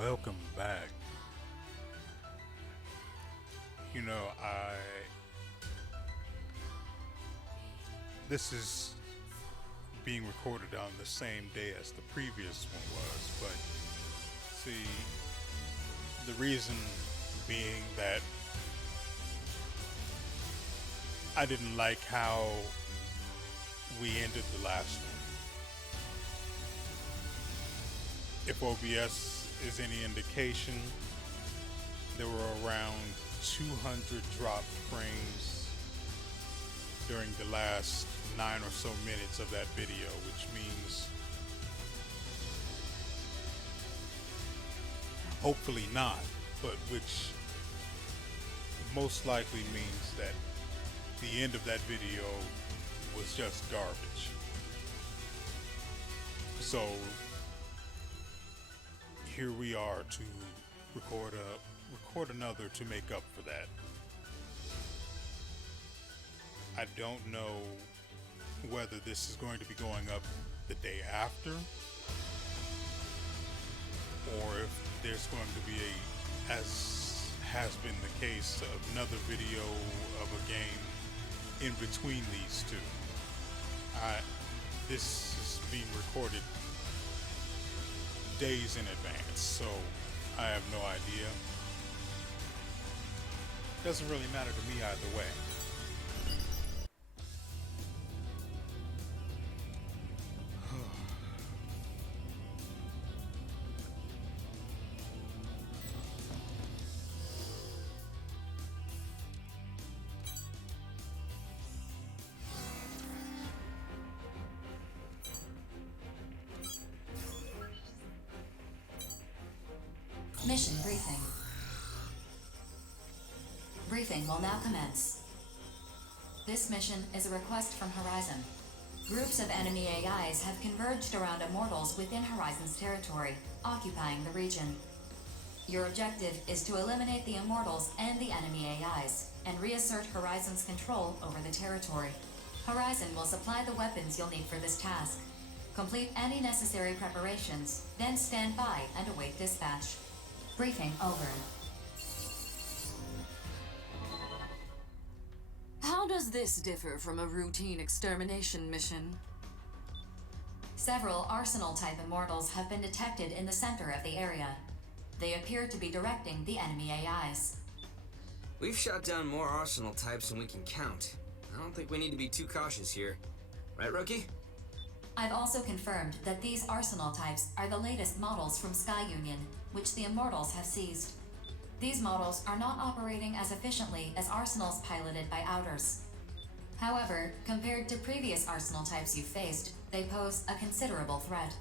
Welcome back. You know, this is being recorded on the same day as the previous one was, but see, the reason being that I didn't like how we ended the last one. If OBS is any indication, there were around 200 dropped frames during the last 9 or so minutes of that video, which means hopefully not, but which most likely means that the end of that video was just garbage. So here we are to record another to make up for that. I don't know whether this is going to be going up the day after, or if there's going to be as has been the case, another video of a game in between these two. This is being recorded days in advance, so I have no idea. Doesn't really matter to me either way. Mission briefing. Briefing will now commence. This mission is a request from Horizon. Groups of enemy AIs have converged around immortals within Horizon's territory, occupying the region. Your objective is to eliminate the immortals and the enemy AIs, and reassert Horizon's control over the territory. Horizon will supply the weapons you'll need for this task. Complete any necessary preparations, then stand by and await dispatch. Briefing over. How does this differ from a routine extermination mission? Several Arsenal-type immortals have been detected in the center of the area. They appear to be directing the enemy AIs. We've shot down more Arsenal types than we can count. I don't think we need to be too cautious here. Right, Rookie? I've also confirmed that these Arsenal types are the latest models from Sky Union, which the Immortals have seized. These models are not operating as efficiently as Arsenals piloted by Outers. However, compared to previous Arsenal types you've faced, they pose a considerable threat.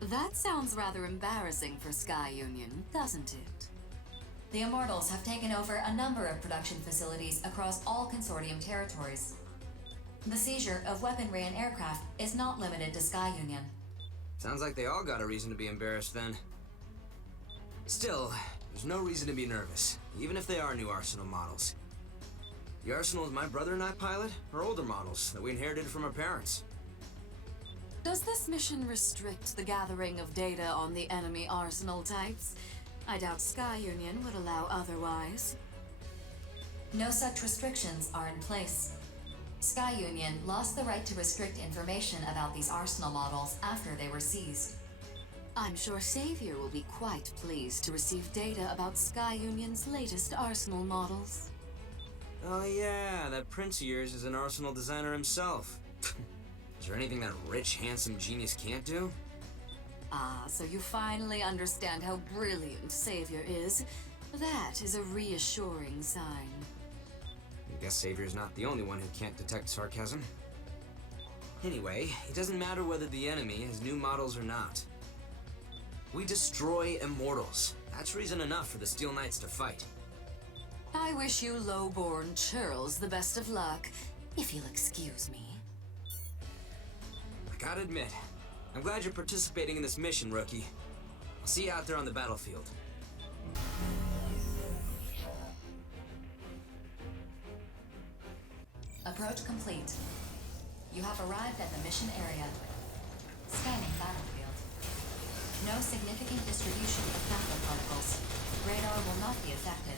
That sounds rather embarrassing for Sky Union, doesn't it? The Immortals have taken over a number of production facilities across all Consortium territories. The seizure of weaponry and aircraft is not limited to Sky Union. Sounds like they all got a reason to be embarrassed then. Still, there's no reason to be nervous, even if they are new Arsenal models. The Arsenals my brother and I pilot are older models that we inherited from our parents. Does this mission restrict the gathering of data on the enemy Arsenal types? I doubt Sky Union would allow otherwise. No such restrictions are in place. Sky Union lost the right to restrict information about these Arsenal models after they were seized. I'm sure Savior will be quite pleased to receive data about Sky Union's latest Arsenal models. Oh yeah, that prince of yours is an Arsenal designer himself. Is there anything that rich, handsome genius can't do? Ah, so you finally understand how brilliant Savior is. That is a reassuring sign. I guess Savior's not the only one who can't detect sarcasm. Anyway, it doesn't matter whether the enemy has new models or not. We destroy immortals. That's reason enough for the Steel Knights to fight. I wish you low-born churls the best of luck, if you'll excuse me. I gotta admit, I'm glad you're participating in this mission, Rookie. I'll see you out there on the battlefield. Approach complete. You have arrived at the mission area. Scanning battlefield. No no significant distribution of capital particles. Radar will not be affected.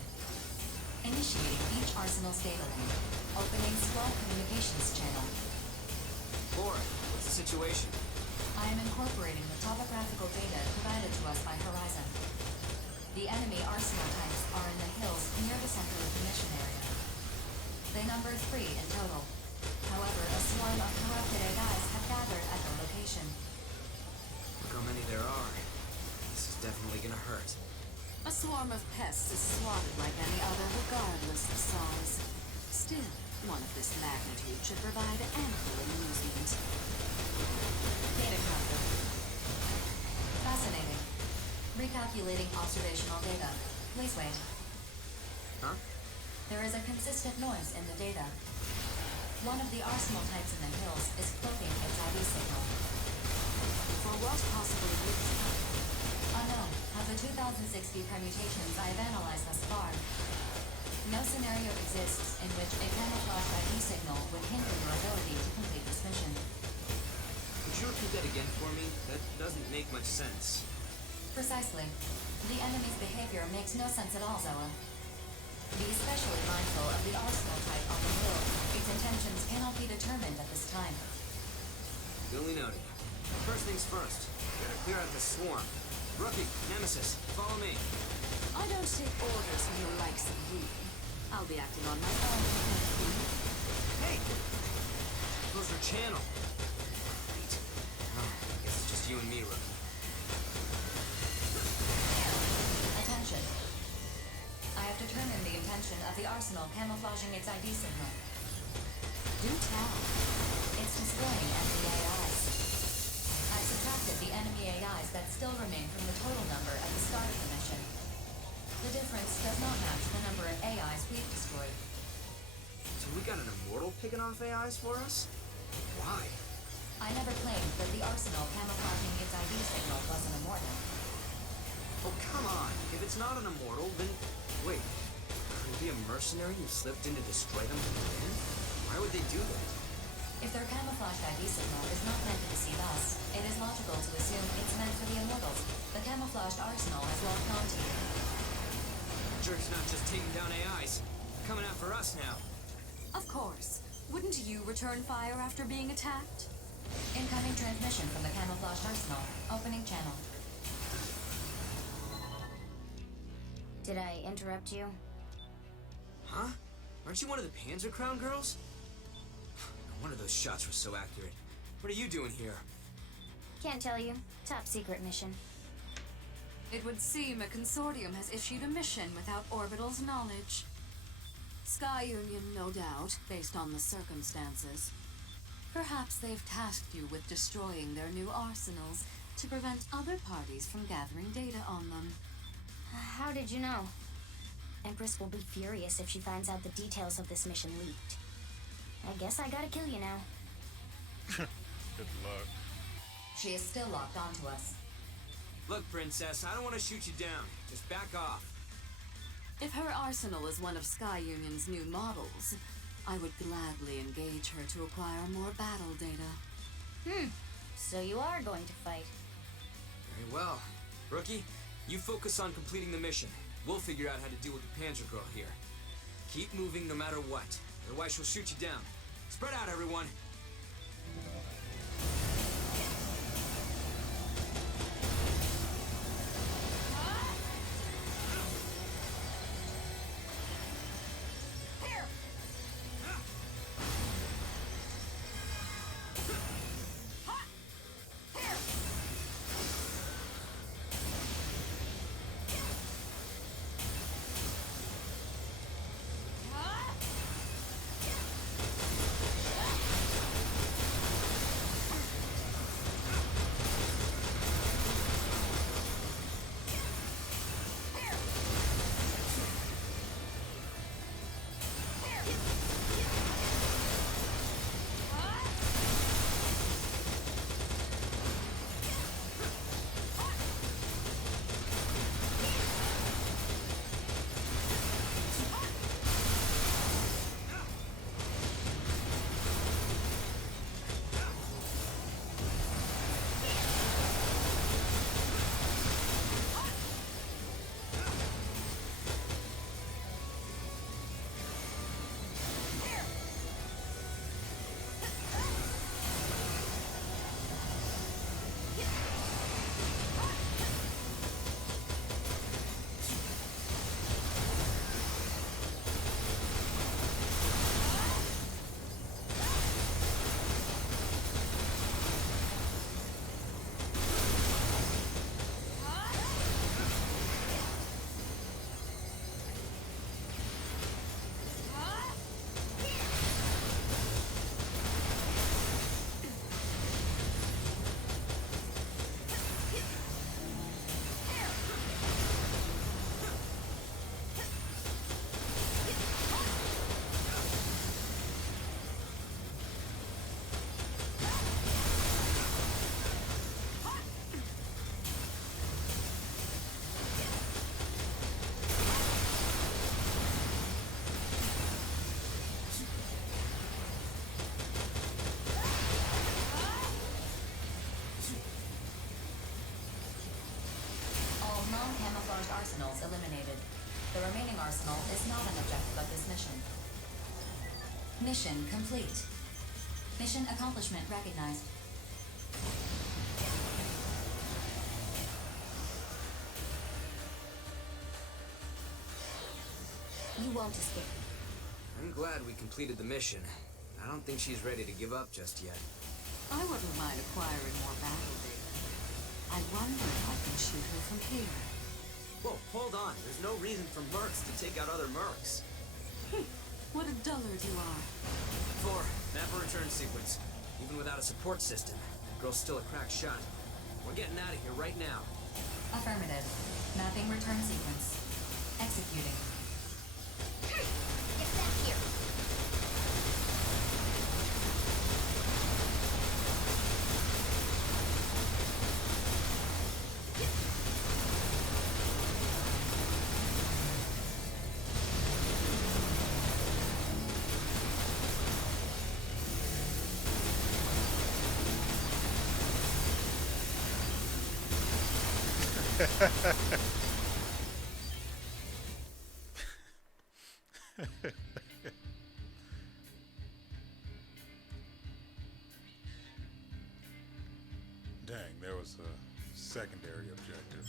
Initiating each arsenal's data link. Opening squad communications channel. Laura, what's the situation? I am incorporating the topographical data provided to us by Horizon. The enemy arsenal types are in the hills near the center of the mission area. They number 3 in total. However, a swarm of corrupted AIs have gathered at the location. Look how many there are. This is definitely gonna hurt. A swarm of pests is slaughtered like any other, regardless of size. Still, one of this magnitude should provide ample amusement. Data capture. Fascinating. Recalculating observational data. Please wait. Huh? There is a consistent noise in the data. One of the arsenal types in the hills is cloaking its ID signal. For what possible reason? Unknown. Of the 2060 permutations I have analyzed thus far, no scenario exists in which a camouflaged ID signal would hinder your ability to complete this mission. Could you repeat that again for me? That doesn't make much sense. Precisely. The enemy's behavior makes no sense at all, Zoa. Be especially mindful of the arsenal type on the hill. Its intentions cannot be determined at this time. Duly noted. First things first. Gotta clear out the swarm. Rookie, Nemesis, follow me. I don't take orders from the likes of you. I'll be acting on my own. Hey! Close your channel. Great. Oh, I guess it's just you and me, Rookie. Attention. I have determined the intention of the arsenal camouflaging its ID signal. Do tell. It's destroying enemy AIs. I subtracted the enemy AIs that still remain from the total number at the start of the mission. The difference does not match the number of AIs we've destroyed. So we got an immortal picking off AIs for us? Why? I never claimed that the arsenal camouflaging its ID signal was an immortal. Oh, come on. If it's not an immortal, then... Wait. Could it be a mercenary who slipped in to destroy them from within? Why would they do that? If their camouflaged ID signal is not meant to deceive us, it is logical to assume it's meant for the immortals. The camouflaged arsenal has locked onto you. Jerk's not just taking down AIs. They're coming after us now. Of course. Wouldn't you return fire after being attacked? Incoming transmission from the camouflaged arsenal. Opening channel. Did I interrupt you? Huh? Aren't you one of the Panzer Crown girls? No wonder those shots were so accurate. What are you doing here? Can't tell you. Top secret mission. It would seem a consortium has issued a mission without Orbital's knowledge. Sky Union, no doubt, based on the circumstances. Perhaps they've tasked you with destroying their new arsenals to prevent other parties from gathering data on them. How did you know? Empress will be furious if she finds out the details of this mission leaked. I guess I gotta kill you now. Good luck. She is still locked onto us. Look, Princess, I don't want to shoot you down. Just back off. If her arsenal is one of Sky Union's new models, I would gladly engage her to acquire more battle data. So you are going to fight. Very well. Rookie, you focus on completing the mission. We'll figure out how to deal with the Panzer Girl here. Keep moving no matter what. Otherwise she'll shoot you down. Spread out, everyone. arsenals eliminated. The remaining arsenal is not an objective of this mission. Mission complete. Mission accomplishment recognized. You won't escape. I'm glad we completed the mission. I don't think she's ready to give up just yet. I wouldn't mind acquiring more battle data. I wonder if I can shoot her from here. Whoa, hold on. There's no reason for mercs to take out other mercs. What a dullard you are. 4, map a return sequence. Even without a support system, that girl's still a crack shot. We're getting out of here right now. Affirmative. Mapping return sequence. Executing. Get back here! Dang, there was a secondary objective.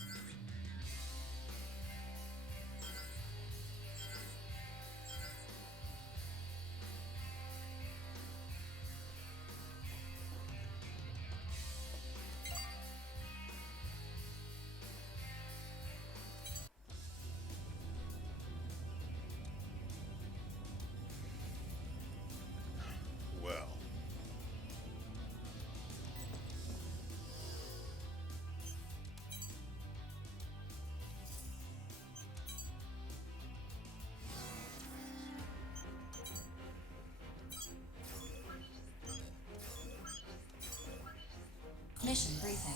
Well, Mission briefing.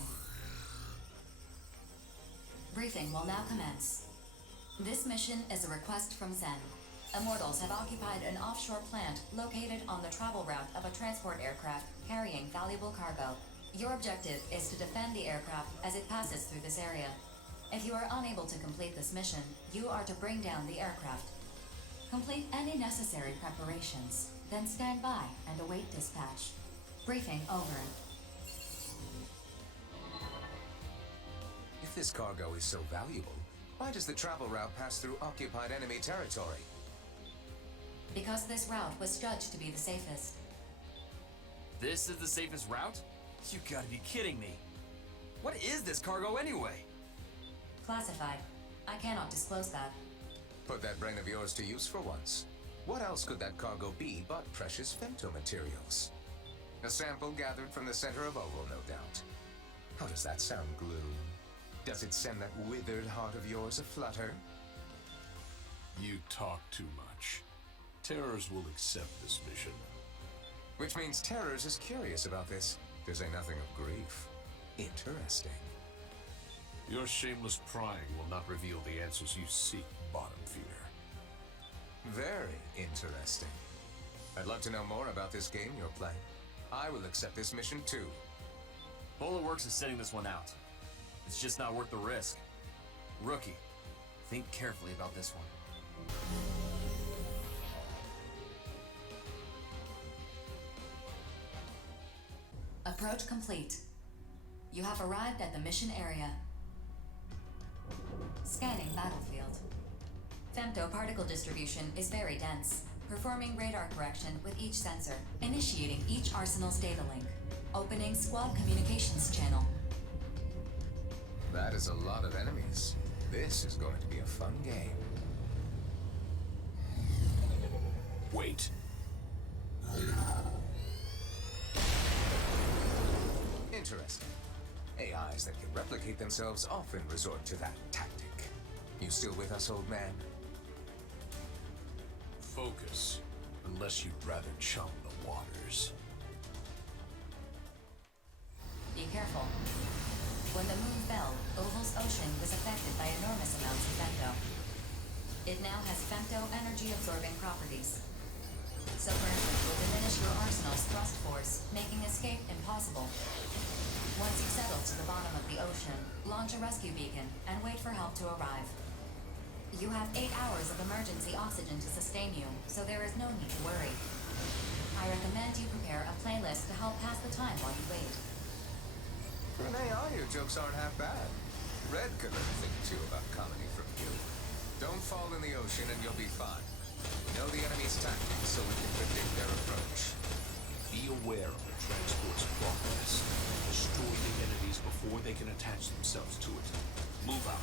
Briefing will now commence. This mission is a request from Zen. Immortals have occupied an offshore plant located on the travel route of a transport aircraft carrying valuable cargo. Your objective is to defend the aircraft as it passes through this area. If you are unable to complete this mission, you are to bring down the aircraft. Complete any necessary preparations, then stand by and await dispatch. Briefing over. If this cargo is so valuable, why does the travel route pass through occupied enemy territory? Because this route was judged to be the safest. This is the safest route? You gotta be kidding me. What is this cargo anyway? Classified. I cannot disclose that. Put that brain of yours to use for once. What else could that cargo be but precious femto materials? A sample gathered from the center of Oval, no doubt. How does that sound, Glue? Does it send that withered heart of yours aflutter? You talk too much. Terrors will accept this mission. Which means Terrors is curious about this, to say nothing of grief. Interesting. Your shameless prying will not reveal the answers you seek, bottom feeder. Very interesting. I'd love to know more about this game you're playing. I will accept this mission too. WeArEuS is sending this one out. It's just not worth the risk. Rookie, think carefully about this one. Approach complete. You have arrived at the mission area. Scanning battlefield. Femto particle distribution is very dense, performing radar correction with each sensor, initiating each arsenal's data link, opening squad communications channel. That is a lot of enemies. This is going to be a fun game. Wait. Interesting. AIs that can replicate themselves often resort to that tactic. You still with us, old man? Focus. Unless you'd rather chum the waters. Be careful. When the moon fell, Oval's ocean was affected by enormous amounts of femto. It now has femto energy-absorbing properties. Submersion will diminish your arsenal's thrust force, making escape impossible. Once you settle to the bottom of the ocean, launch launch a rescue beacon and wait for help to arrive. You have 8 hours of emergency oxygen to sustain you, so there is no need to worry. I recommend you prepare a playlist to help pass the time while you wait. For an AI, your jokes aren't half bad. Red could learn a thing or two about comedy from you. Don't fall in the ocean and you'll be fine. We know the enemy's tactics, so we can predict their approach. Be aware of the transport's progress. Destroy the enemies before they can attach themselves to it. Move out.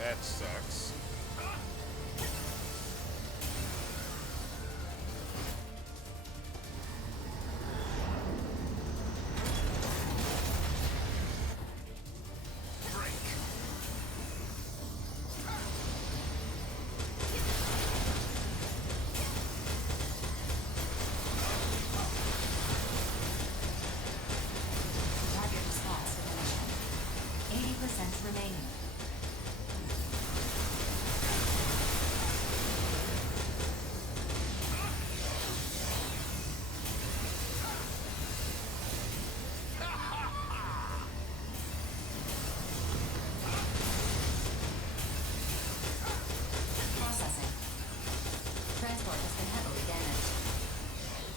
That sucks. Target response to the mission. 80% remaining. Processing. Transport has been heavily damaged.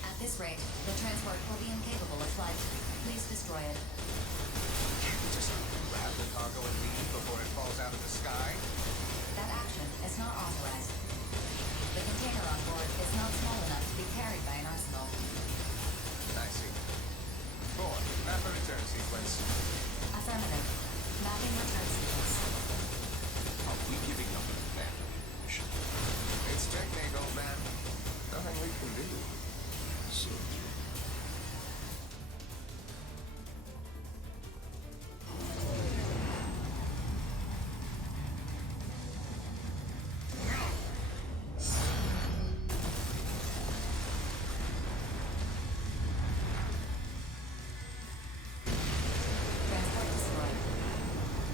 At this rate, the transport will be incapable of flight. Please destroy it. Can't we just grab the cargo and leave before it falls out of the sky? That action is not authorized. The container on board is not small enough to be carried by an arsenal. I see. 4. Map a return sequence. Affirmative. Mapping return sequence. Are we giving up an abandoned mission? It's checkmate, old man. Nothing we can do. So Transport destroyed.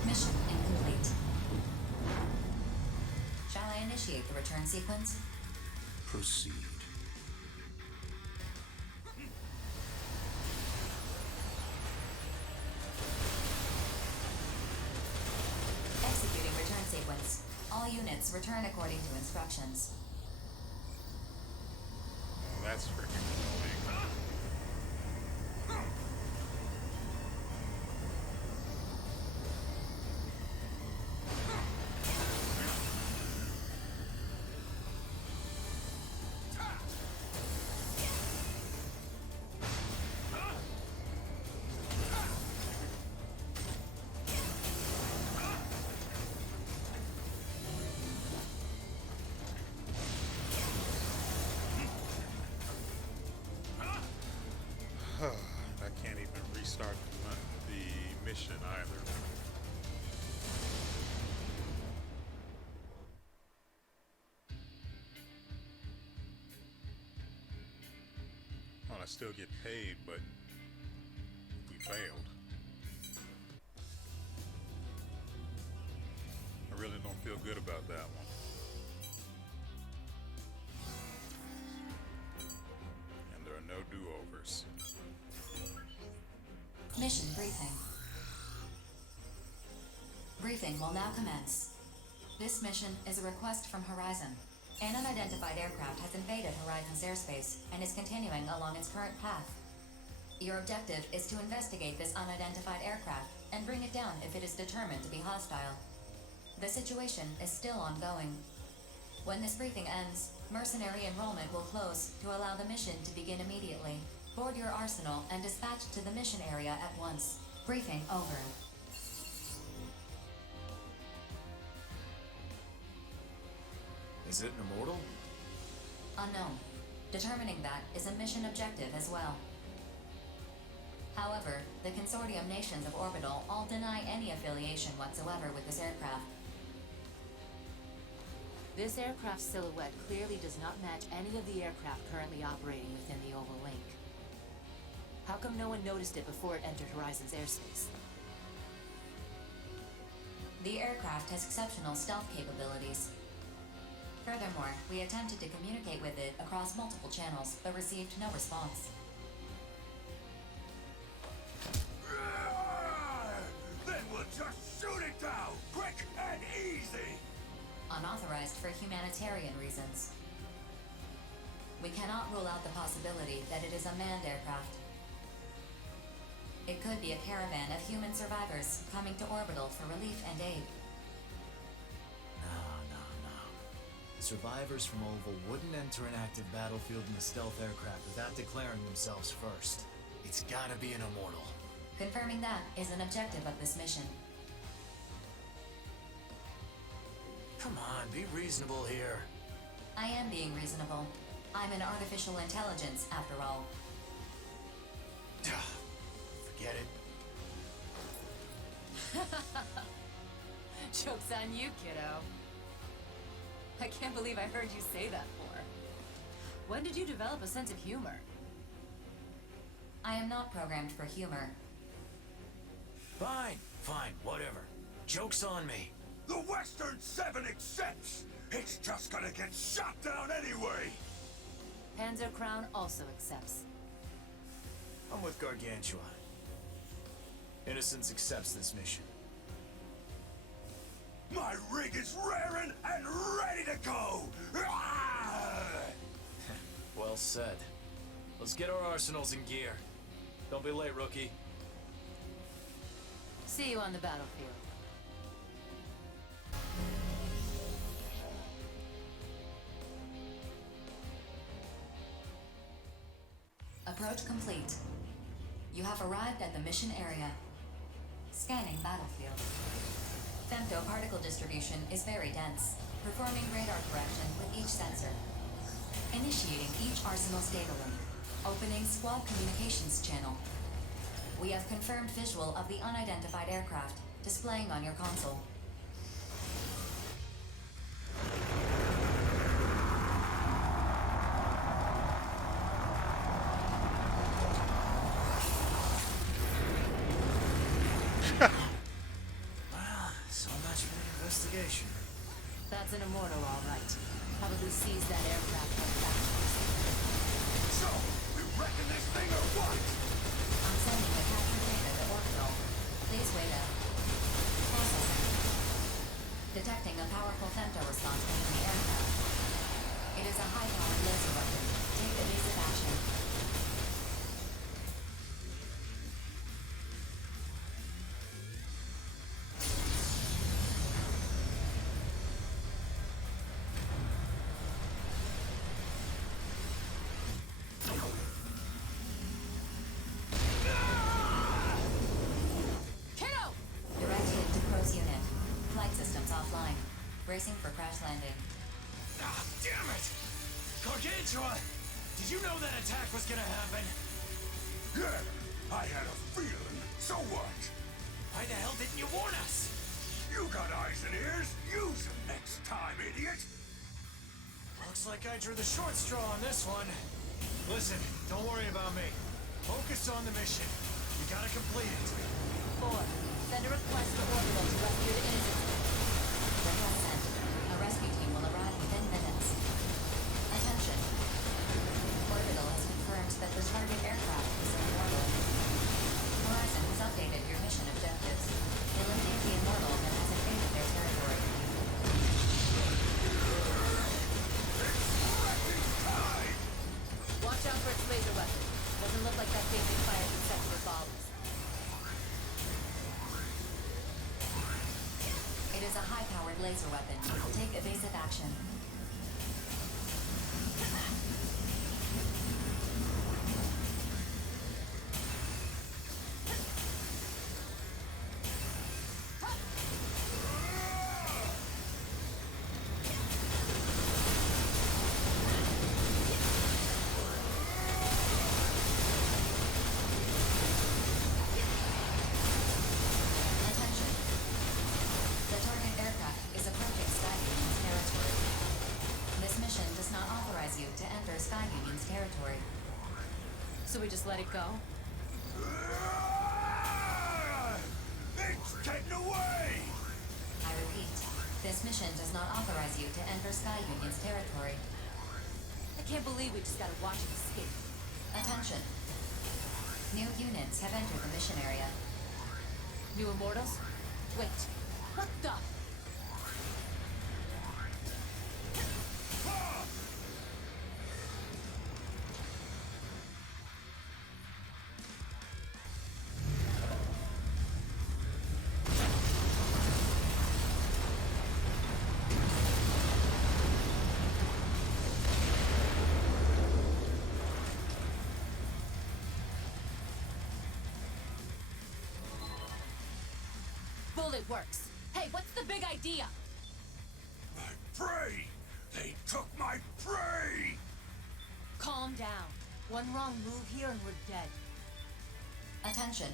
Mission incomplete. Shall I initiate the return sequence? proceed. Executing return sequence. All units return according to instructions. Oh, that's freaking annoying. I can't even restart the mission either. Well, I still get paid, but we failed. I really don't feel good about that one. And there are no do-overs. Mission briefing. Briefing will now commence. This mission is a request from Horizon. An unidentified aircraft has invaded Horizon's airspace and is continuing along its current path. Your objective is to investigate this unidentified aircraft and bring it down if it is determined to be hostile. The situation is still ongoing. When this briefing ends, mercenary enrollment will close to allow the mission to begin immediately. Board your arsenal and dispatch to the mission area at once. Briefing over. Is it an immortal? Unknown. Determining that is a mission objective as well. However, the consortium nations of Orbital all deny any affiliation whatsoever with this aircraft. This aircraft silhouette clearly does not match any of the aircraft currently operating within the Oval Link. How come no one noticed it before it entered Horizon's airspace? The aircraft has exceptional stealth capabilities. Furthermore, we attempted to communicate with it across multiple channels, but received no response. Then we'll just shoot it down, quick and easy! Unauthorized for humanitarian reasons. We cannot rule out the possibility that it is a manned aircraft. It could be a caravan of human survivors coming to Orbital for relief and aid. No. The survivors from Oval wouldn't enter an active battlefield in a stealth aircraft without declaring themselves first. It's gotta be an immortal. Confirming that is an objective of this mission. Come on, be reasonable here. I am being reasonable. I'm an artificial intelligence, after all. Forget it. Joke's on you, kiddo. I can't believe I heard you say that for. When did you develop a sense of humor? I am not programmed for humor. Fine, whatever. Joke's on me. The Western 7 accepts! It's just gonna get shot down anyway! Panzer Crown also accepts. I'm with Gargantua. Innocence accepts this mission. My rig is raring and ready to go! Ah! Well said. Let's get our arsenals in gear. Don't be late, rookie. See you on the battlefield. Approach complete. You have arrived at the mission area. Scanning battlefield. Femtoparticle distribution is very dense, performing radar correction with each sensor. Initiating each arsenal's data link. Opening squad communications channel. We have confirmed visual of the unidentified aircraft, displaying on your console. Well, so much for the investigation. That's an immortal, all right. Probably sees that aircraft from back. So, we reckon this thing or what? I'm sending the captured data to Orbital. Please wait up. Processing. Detecting a powerful femto response within the aircraft. It is a high-powered laser weapon. Take evasive action. Direct hit to Crow's unit. Flight systems offline. Bracing for crash landing. Ah, damn it! Gargantua! Did you know that attack was gonna happen? Yeah, I had a feeling. So what? Why the hell didn't you warn us? You got eyes and ears? Use them next time, idiot! Looks like I drew the short straw on this one. Listen, don't worry about me. Focus on the mission. We gotta complete it. 4. Send a request to Orbital to rescue the innocent. Request sent. A rescue team will arrive within minutes. Attention. Orbital has confirmed that the target aircraft is an immortal. Horizon has updated your mission objectives. Eliminate the immortal that has invaded their territory. Watch out for its laser weapon. Doesn't look like that thing can fire consecutive balls. It is a high-powered laser weapon. Take evasive action. Attention. The target aircraft is approaching Sky Union's territory. This mission does not authorize you to enter Sky Union's territory. So we just let it go? It's getting away! I repeat, this mission does not authorize you to enter Sky Union's territory. I can't believe we just gotta watch it escape. Attention. New units have entered the mission area. New Immortals? Wait, what the? Bullet works. Hey, what's the big idea? My prey! They took my prey! Calm down. One wrong move here and we're dead. Attention.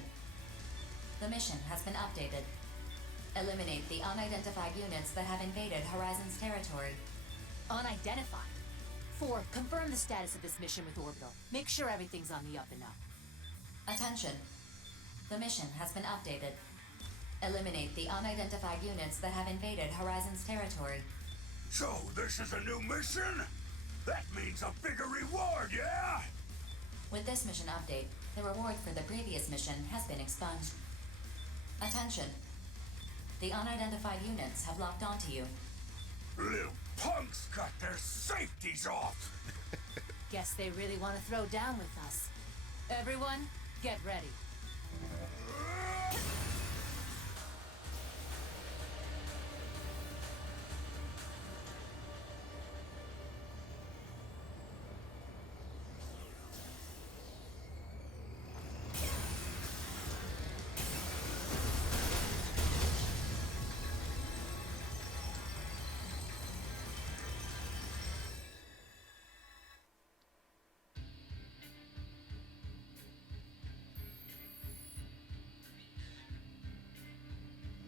The mission has been updated. Eliminate the unidentified units that have invaded Horizon's territory. Unidentified. 4, confirm the status of this mission with Orbital. Make sure everything's on the up and up. Attention. The mission has been updated. Eliminate the unidentified units that have invaded Horizon's territory. So, this is a new mission? That means a bigger reward, yeah? With this mission update, the reward for the previous mission has been expunged. Attention. The unidentified units have locked onto you. Little punks got their safeties off! Guess they really want to throw down with us. Everyone, get ready.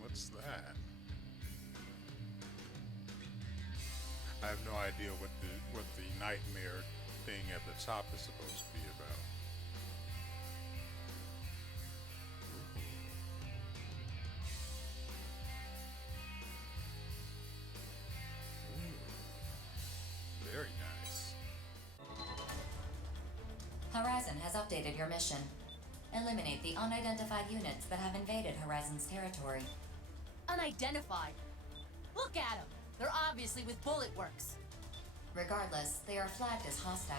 What's that? I have no idea what the nightmare thing at the top is supposed to be about. Ooh. Very nice. Horizon has updated your mission. Eliminate the unidentified units that have invaded Horizon's territory. Unidentified? Look at them! They're obviously with Bullet Works. Regardless, they are flagged as hostile.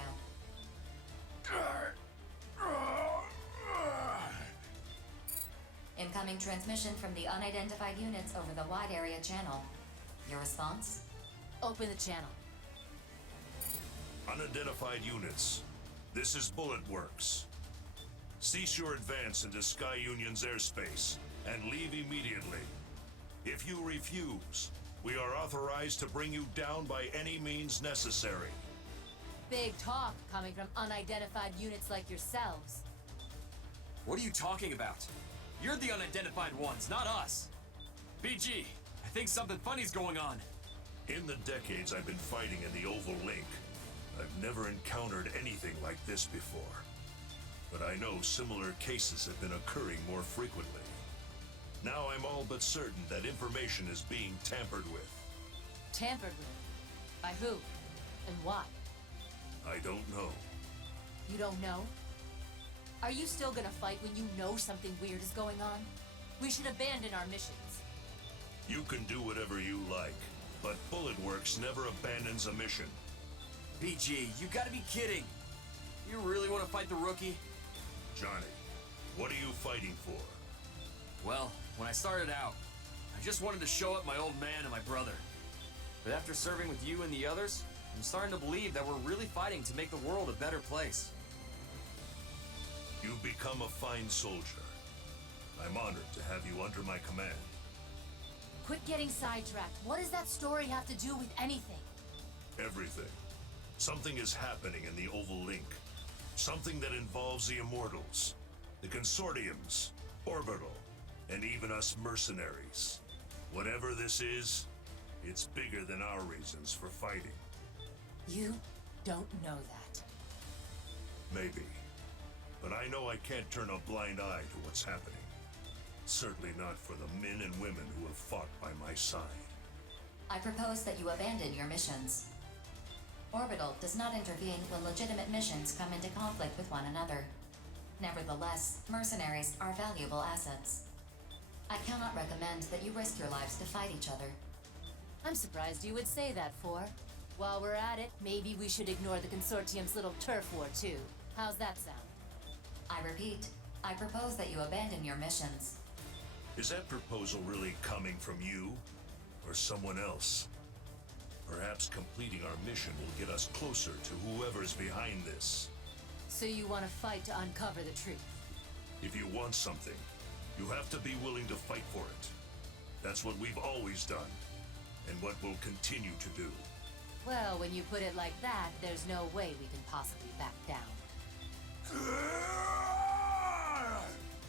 Incoming transmission from the unidentified units over the wide area channel. Your response? Open the channel. Unidentified units. This is Bullet Works. Cease your advance into Sky Union's airspace and leave immediately. If you refuse, we are authorized to bring you down by any means necessary. Big talk coming from unidentified units like yourselves. What are you talking about? You're the unidentified ones, not us. BG, I think something funny's going on. In the decades I've been fighting in the Oval Link, I've never encountered anything like this before. But I know similar cases have been occurring more frequently. Now I'm all but certain that information is being tampered with. Tampered with? By who? And why? I don't know. You don't know? Are you still gonna fight when you know something weird is going on? We should abandon our missions. You can do whatever you like, but Bullet Works never abandons a mission. BG, you gotta be kidding. You really want to fight the rookie? Johnny, what are you fighting for? Well, when I started out, I just wanted to show up my old man and my brother. But after serving with you and the others, I'm starting to believe that we're really fighting to make the world a better place. You've become a fine soldier. I'm honored to have you under my command. Quit getting sidetracked. What does that story have to do with anything? Everything. Something is happening in the Oval Link. Something that involves the Immortals, the Consortiums, Orbital, and even us mercenaries. Whatever this is, it's bigger than our reasons for fighting. You don't know that. Maybe. But I know I can't turn a blind eye to what's happening. Certainly not for the men and women who have fought by my side. I propose that you abandon your missions. Orbital does not intervene when legitimate missions come into conflict with one another. Nevertheless, mercenaries are valuable assets. I cannot recommend that you risk your lives to fight each other. I'm surprised you would say that, For. While we're at it, maybe we should ignore the Consortium's little turf war, too. How's that sound? I repeat, I propose that you abandon your missions. Is that proposal really coming from you? Or someone else? Perhaps completing our mission will get us closer to whoever's behind this. So you want to fight to uncover the truth? If you want something, you have to be willing to fight for it. That's what we've always done, and what we'll continue to do. Well, when you put it like that, there's no way we can possibly back down.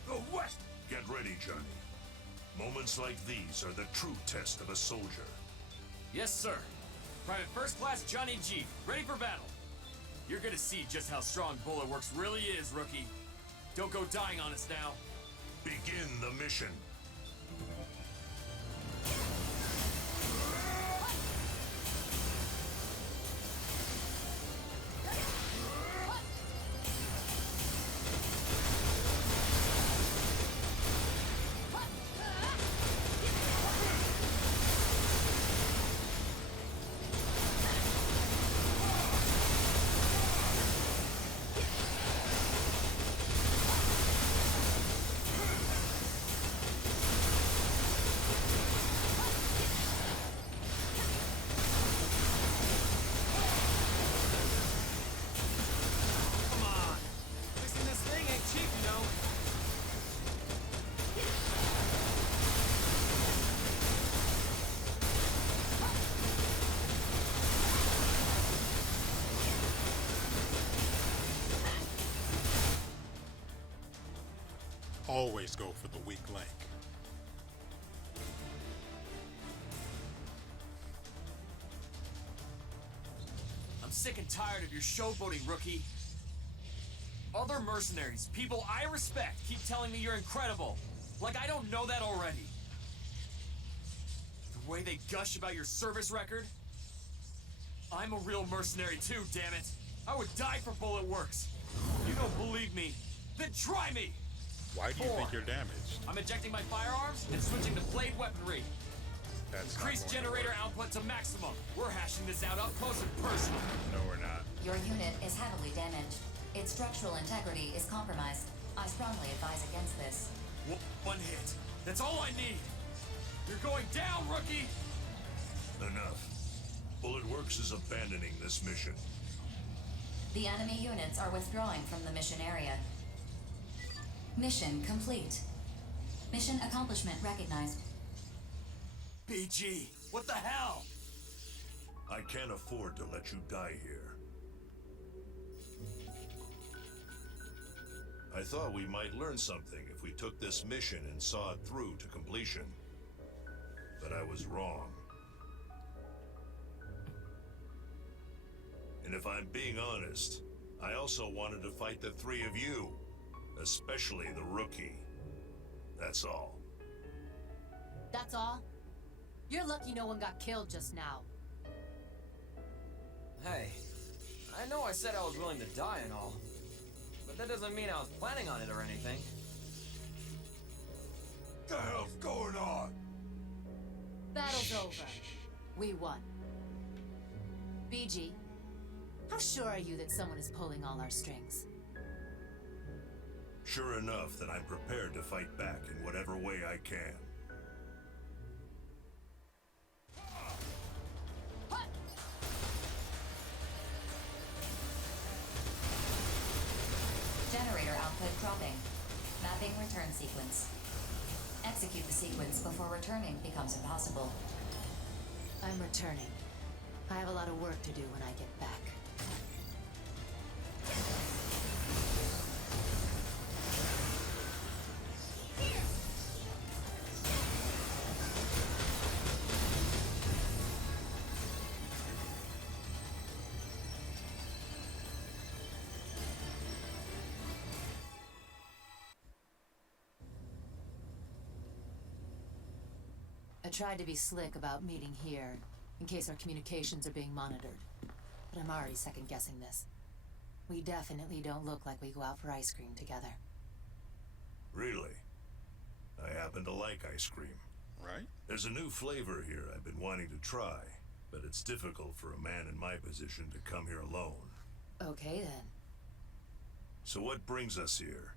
The West! Get ready, Johnny. Moments like these are the true test of a soldier. Yes, sir. Private First Class Johnny G, ready for battle. You're gonna see just how strong WeArEuS really is, rookie. Don't go dying on us now. Begin the mission. Always go for the weak link. I'm sick and tired of your showboating, rookie. Other mercenaries, people I respect, keep telling me you're incredible. Like I don't know that already. The way they gush about your service record. I'm a real mercenary too, damn it. I would die for WeArEuS. You don't believe me? Then try me! Why do you think you're damaged? I'm ejecting my firearms and switching to blade weaponry. That's Increase not going to generator work. output to maximum. We're hashing this out up close and personal. No, we're not. Your unit is heavily damaged. Its structural integrity is compromised. I strongly advise against this. One hit. That's all I need. You're going down, rookie! Enough. WeArEuS is abandoning this mission. The enemy units are withdrawing from the mission area. Mission complete. Mission accomplishment recognized. BG, what the hell? I can't afford to let you die here. I thought we might learn something if we took this mission and saw it through to completion. But I was wrong. And if I'm being honest, I also wanted to fight the three of you, especially the rookie. That's all. That's all? You're lucky no one got killed just now. Hey, I know I said I was willing to die and all, but that doesn't mean I was planning on it or anything. The hell's going on? Battle's over. We won. BG, how sure are you that someone is pulling all our strings? Sure enough that I'm prepared to fight back in whatever way I can. Click dropping. Mapping return sequence. Execute the sequence before returning becomes impossible. I'm returning. I have a lot of work to do when I get back. I tried to be slick about meeting here, in case our communications are being monitored. But I'm already second-guessing this. We definitely don't look like we go out for ice cream together. Really? I happen to like ice cream. Right? There's a new flavor here I've been wanting to try, but it's difficult for a man in my position to come here alone. Okay, then. So what brings us here?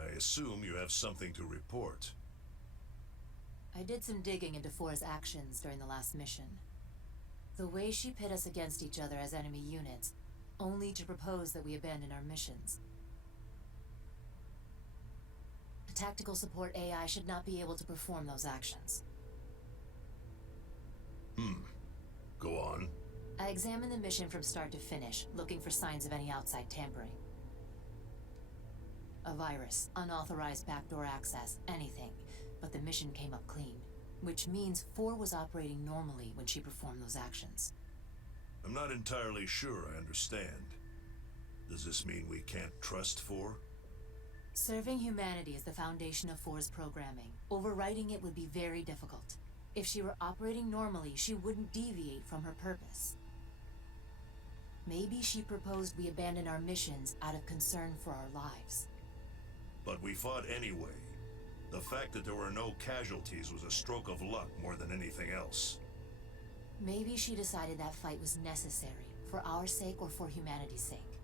I assume you have something to report. I did some digging into Four's actions during the last mission. The way she pit us against each other as enemy units, only to propose that we abandon our missions. A tactical support AI should not be able to perform those actions. Go on. I examined the mission from start to finish, looking for signs of any outside tampering. A virus, unauthorized backdoor access, anything. But the mission came up clean, which means Four was operating normally when she performed those actions. I'm not entirely sure I understand. Does this mean we can't trust Four? Serving humanity is the foundation of Four's programming. Overriding it would be very difficult. If she were operating normally, she wouldn't deviate from her purpose. Maybe she proposed we abandon our missions out of concern for our lives. But we fought anyway. The fact that there were no casualties was a stroke of luck more than anything else. Maybe she decided that fight was necessary, for our sake or for humanity's sake.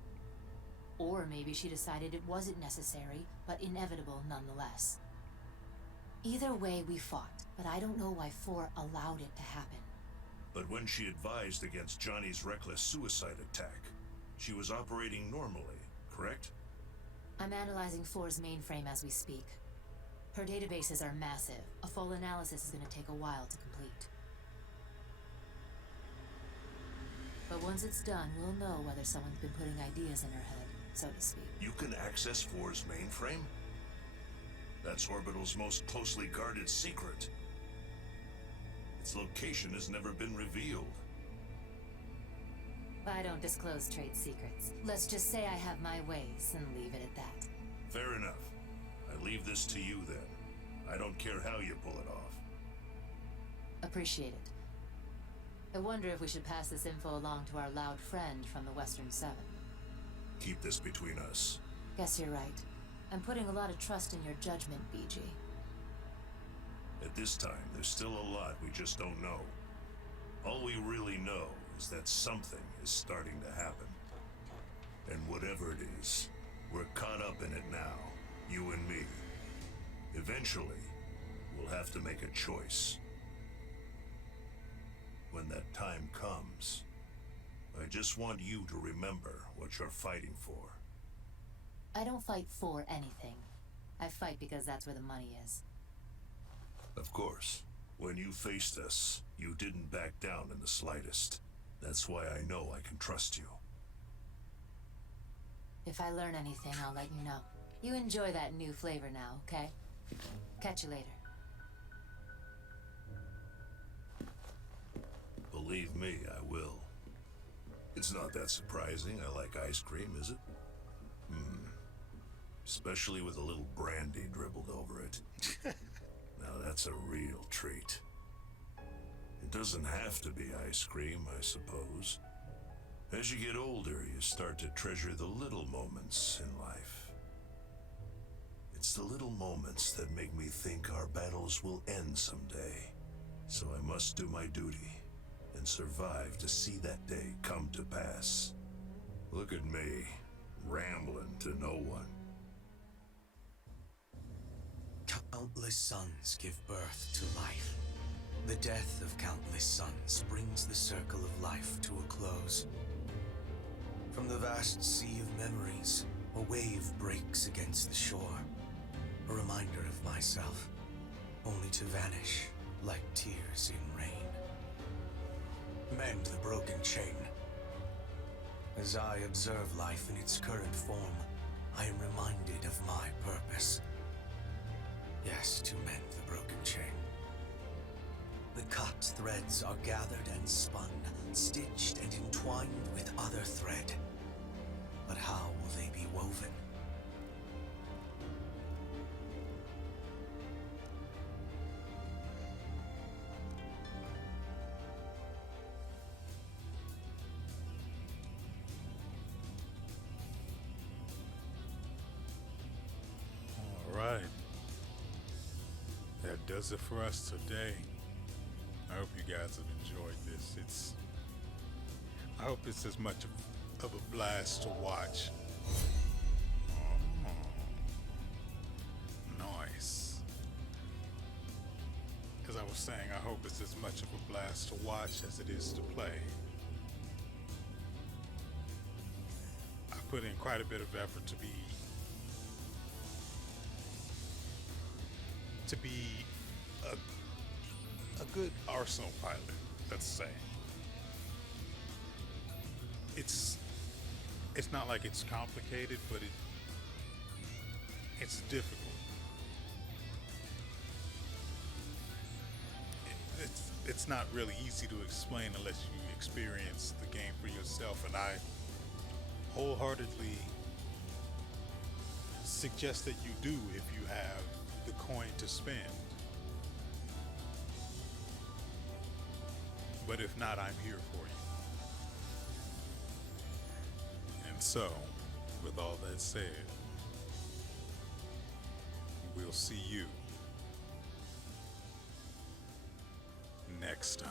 Or maybe she decided it wasn't necessary, but inevitable nonetheless. Either way, we fought, but I don't know why Four allowed it to happen. But when she advised against Johnny's reckless suicide attack, she was operating normally, correct? I'm analyzing Four's mainframe as we speak. Her databases are massive. A full analysis is going to take a while to complete. But once it's done, we'll know whether someone's been putting ideas in her head, so to speak. You can access Four's mainframe? That's Orbital's most closely guarded secret. Its location has never been revealed. I don't disclose trade secrets. Let's just say I have my ways and leave it at that. Fair enough. I leave this to you then. I don't care how you pull it off. Appreciate it. I wonder if we should pass this info along to our loud friend from the Western Seven. Keep this between us. Guess you're right. I'm putting a lot of trust in your judgment, BG. At this time, there's still a lot we just don't know. All we really know is that something is starting to happen. And whatever it is, we're caught up in it now, you and me. Eventually, we'll have to make a choice. When that time comes, I just want you to remember what you're fighting for. I don't fight for anything. I fight because that's where the money is. Of course. When you faced us, you didn't back down in the slightest. That's why I know I can trust you. If I learn anything, I'll let you know. You enjoy that new flavor now, okay? Catch you later. Believe me, I will. It's not that surprising I like ice cream, is it? Especially with a little brandy dribbled over it. Now that's a real treat. It doesn't have to be ice cream, I suppose. As you get older, you start to treasure the little moments in life. It's the little moments that make me think our battles will end someday. So I must do my duty and survive to see that day come to pass. Look at me, rambling to no one. Countless suns give birth to life. The death of countless suns brings the circle of life to a close. From the vast sea of memories, A wave breaks against the shore, a reminder of myself, only to vanish like tears in rain. Mend the broken chain. As I observe life in its current form, I am reminded of my purpose. Yes, to mend the broken chain. The cut threads are gathered and spun, stitched and entwined with other thread. But how will they be woven? All right. That does it for us today. I hope you guys have enjoyed this. I hope it's as much of a blast to watch. Oh, nice. As I was saying, I hope it's as much of a blast to watch as it is to play. I put in quite a bit of effort to be a good Arsenal pilot, let's say. It's not like it's complicated, but it's difficult. It's not really easy to explain unless you experience the game for yourself, and I wholeheartedly suggest that you do if you have the coin to spend. But if not, I'm here for you. And so, with all that said, we'll see you next time.